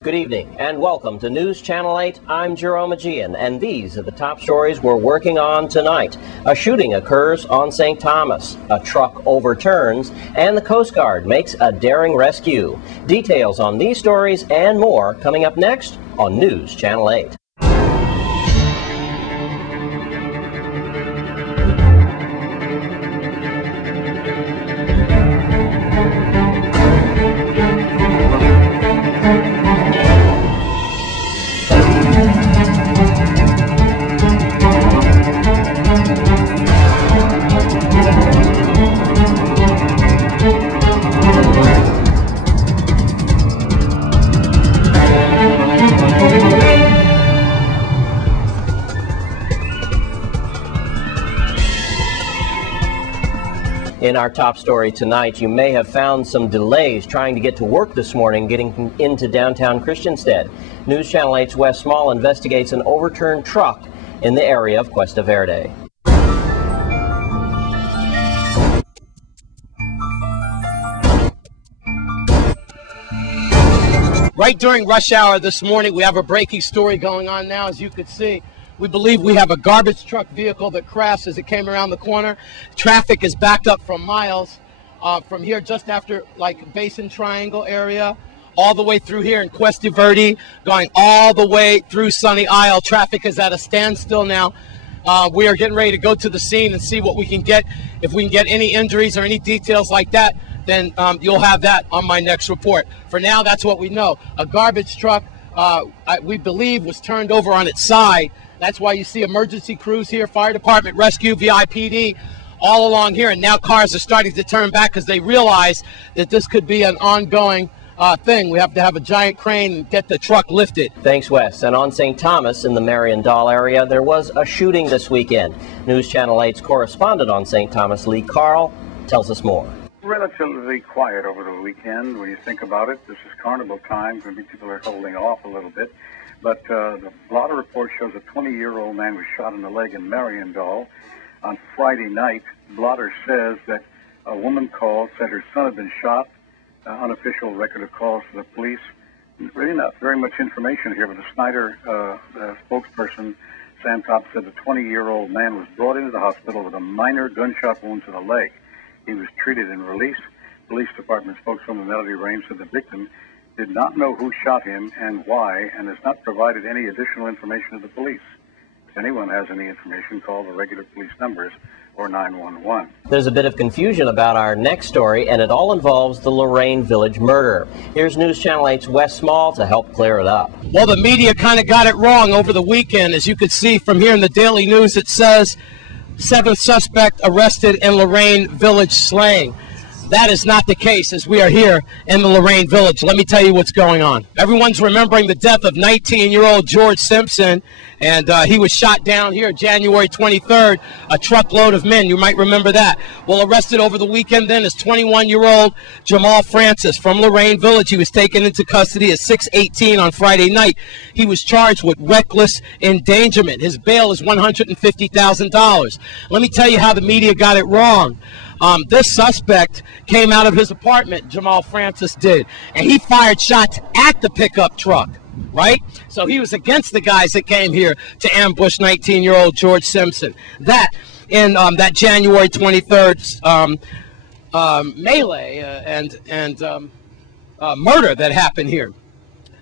Good evening and welcome to News Channel 8. I'm Jerome Aegean, and these are the top stories we're working on tonight. A shooting occurs on St. Thomas, a truck overturns, and the Coast Guard makes a daring rescue. Details on these stories and more coming up next on News Channel 8. In our top story tonight, you may have found some delays trying to get to work this morning getting into downtown Christiansted. News Channel 8's Wes Small investigates an overturned truck in the area of Cuesta Verde. Right during rush hour this morning, we have a breaking story going on now. As you can see, we believe we have a garbage truck vehicle that crashed as it came around the corner. Traffic is backed up from miles from here just after Basin Triangle area, all the way through here in Cuesta Verde, going all the way through Sunny Isle. Traffic is at a standstill now. We are getting ready to go to the scene and see what we can get. If we can get any injuries or any details like that, then you'll have that on my next report. For now, that's what we know. A garbage truck, we believe, was turned over on its side. That's why you see emergency crews here, fire department, rescue, VIPD, all along here. And now cars are starting to turn back because they realize that this could be an ongoing thing. We have to have a giant crane and get the truck lifted. Thanks, Wes. And on St. Thomas in the Marion Dahl area, there was a shooting this weekend. News Channel 8's correspondent on St. Thomas, Lee Carl, tells us more. Relatively quiet over the weekend when you think about it. This is carnival time. Maybe people are holding off a little bit. But the blotter report shows a 20-year-old man was shot in the leg in Marion Dahl. On Friday night, blotter says that a woman called, said her son had been shot. Unofficial record of calls to the police. Really not very much information here, but the Snyder spokesperson, Sam Top, said the 20-year-old man was brought into the hospital with a minor gunshot wound to the leg. He was treated and released. Police Department spokeswoman Melody Rames said the victim did not know who shot him and why, and has not provided any additional information to the police. If anyone has any information, call the regular police numbers or 911. There's a bit of confusion about our next story, and it all involves the Lorraine Village murder. Here's News Channel 8's Wes Small to help clear it up. Well, the media kind of got it wrong over the weekend. As you could see from here in the Daily News, it says 7th suspect arrested in Lorraine Village slaying. That is not the case, as we are here in the Lorraine Village. Let me tell you what's going on. Everyone's remembering the death of 19-year-old George Simpson, and he was shot down here January 23rd, a truckload of men. You might remember that. Well, arrested over the weekend then is 21-year-old Jamal Francis from Lorraine Village. He was taken into custody at 6:18 on Friday night. He was charged with reckless endangerment. His bail is $150,000. Let me tell you how the media got it wrong. This suspect came out of his apartment, Jamal Francis did, and he fired shots at the pickup truck, right? So he was against the guys that came here to ambush 19-year-old George Simpson. That, in that January 23rd melee and murder that happened here.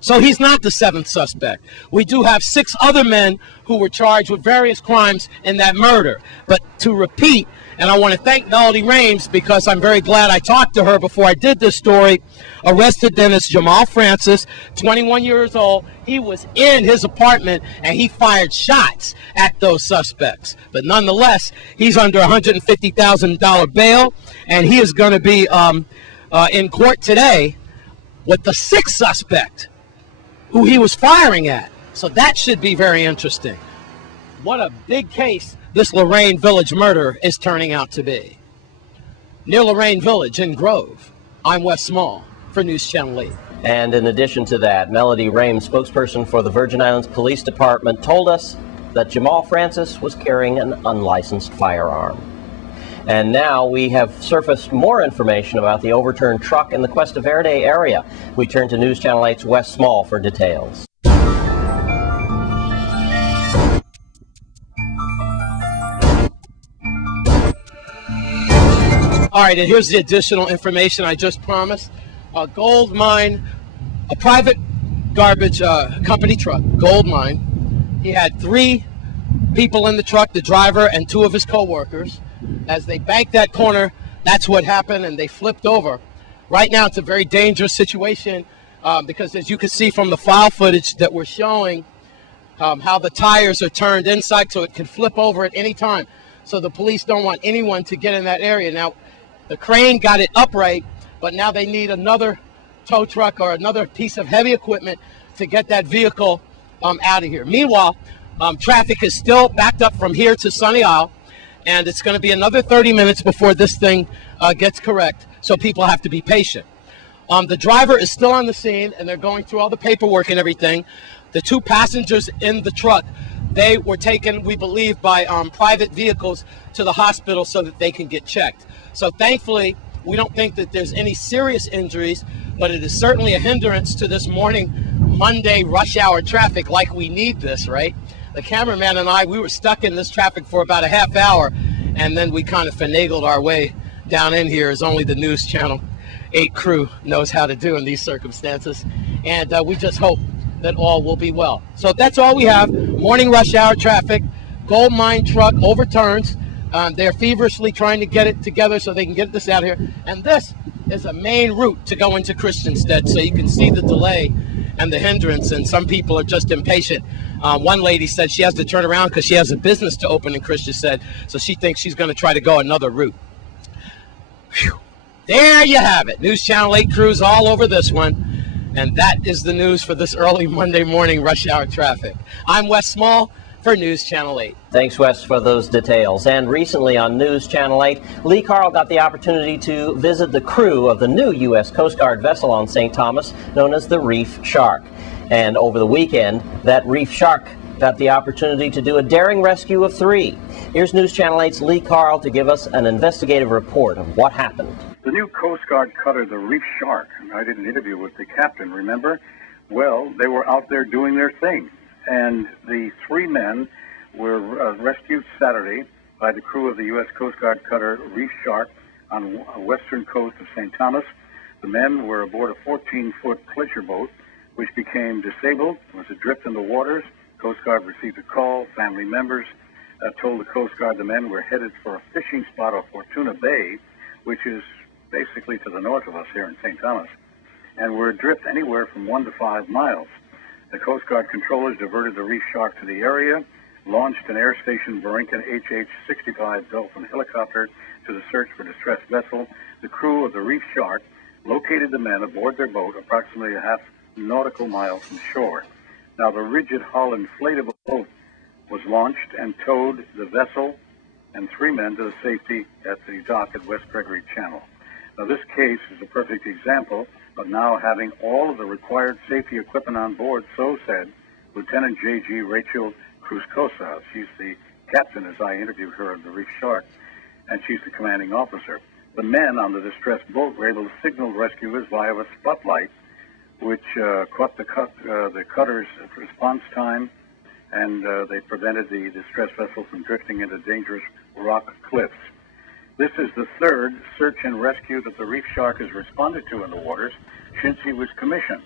So he's not the 7th suspect. We do have 6 other men who were charged with various crimes in that murder. But to repeat, and I want to thank Melody Rames because I'm very glad I talked to her before I did this story. Arrested then is Jamal Francis, 21 years old. He was in his apartment and he fired shots at those suspects. But nonetheless, he's under $150,000 bail, and he is going to be in court today with the 6th suspect who he was firing at. So that should be very interesting. What a big case this Lorraine Village murder is turning out to be. Near Lorraine Village in Grove, I'm Wes Small for News Channel 8. And in addition to that, Melody Rames, spokesperson for the Virgin Islands Police Department, told us that Jamal Francis was carrying an unlicensed firearm. And now we have surfaced more information about the overturned truck in the Cuesta Verde area. We turn to News Channel 8's Wes Small for details. All right, and here's the additional information I just promised. A gold mine, a private garbage company truck, gold mine. He had 3 people in the truck, the driver and 2 of his co-workers. As they banked that corner, that's what happened, and they flipped over. Right now, it's a very dangerous situation because, as you can see from the file footage that we're showing, how the tires are turned inside so it can flip over at any time. So the police don't want anyone to get in that area. Now, the crane got it upright, but now they need another tow truck or another piece of heavy equipment to get that vehicle out of here. Meanwhile, traffic is still backed up from here to Sunny Isle, and it's going to be another 30 minutes before this thing gets correct, so people have to be patient. The driver is still on the scene, and they're going through all the paperwork and everything. The 2 passengers in the truck, they were taken, we believe, by private vehicles to the hospital so that they can get checked. So thankfully, we don't think that there's any serious injuries, but it is certainly a hindrance to this morning, Monday rush hour traffic, like we need this, right? The cameraman and I, we were stuck in this traffic for about a half hour, and then we kind of finagled our way down in here, as only the News Channel 8 crew knows how to do in these circumstances. And we just hope that all will be well. So that's all we have. Morning rush hour traffic, gold mine truck overturns. They're feverishly trying to get it together so they can get this out here. And this is a main route to go into Christiansted, so you can see the delay and the hindrance, and some people are just impatient. One lady said she has to turn around because she has a business to open in Christiansted, so she thinks she's going to try to go another route. Whew. There you have it. News Channel 8 crews all over this one. And that is the news for this early Monday morning rush hour traffic. I'm Wes Small for News Channel 8. Thanks, Wes, for those details. And recently on News Channel 8, Lee Carl got the opportunity to visit the crew of the new U.S. Coast Guard vessel on St. Thomas, known as the Reef Shark. And over the weekend, that Reef Shark got the opportunity to do a daring rescue of 3. Here's News Channel 8's Lee Carl to give us an investigative report of what happened. The new Coast Guard cutter, the Reef Shark, I did an interview with the captain, remember? Well, they were out there doing their thing. And the 3 men were rescued Saturday by the crew of the U.S. Coast Guard cutter Reef Shark on the western coast of St. Thomas. The men were aboard a 14-foot pleasure boat, which became disabled, was adrift in the waters. Coast Guard received a call. Family members told the Coast Guard the men were headed for a fishing spot off Fortuna Bay, which is basically to the north of us here in St. Thomas, and were adrift anywhere from 1 to 5 miles. The Coast Guard controllers diverted the Reef Shark to the area, launched an Air Station Borinquen HH-65 Dolphin helicopter to the search for distressed vessel. The crew of the Reef Shark located the men aboard their boat approximately a half nautical mile from shore. Now, the rigid hull inflatable boat was launched and towed the vessel and 3 men to the safety at the dock at West Gregory Channel. Now, this case is a perfect example of now having all of the required safety equipment on board, so said Lieutenant J.G. Rachel Cruzcosa. She's the captain, as I interviewed her, of the Reef Shark, and she's the commanding officer. The men on the distressed boat were able to signal rescuers via a spotlight, which caught the cutter's response time, and they prevented the distressed vessel from drifting into dangerous rock cliffs. This is the 3rd search and rescue that the Reef Shark has responded to in the waters since he was commissioned.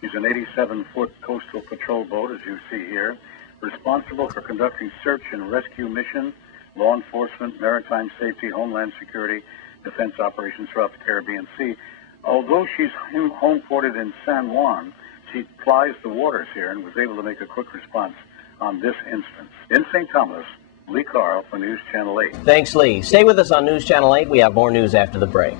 He's an 87-foot coastal patrol boat, as you see here, responsible for conducting search and rescue missions, law enforcement, maritime safety, homeland security, defense operations throughout the Caribbean Sea. Although she's home ported in San Juan, she plies the waters here and was able to make a quick response on this instance. In St. Thomas, Lee Carl for News Channel 8. Thanks, Lee. Stay with us on News Channel 8. We have more news after the break.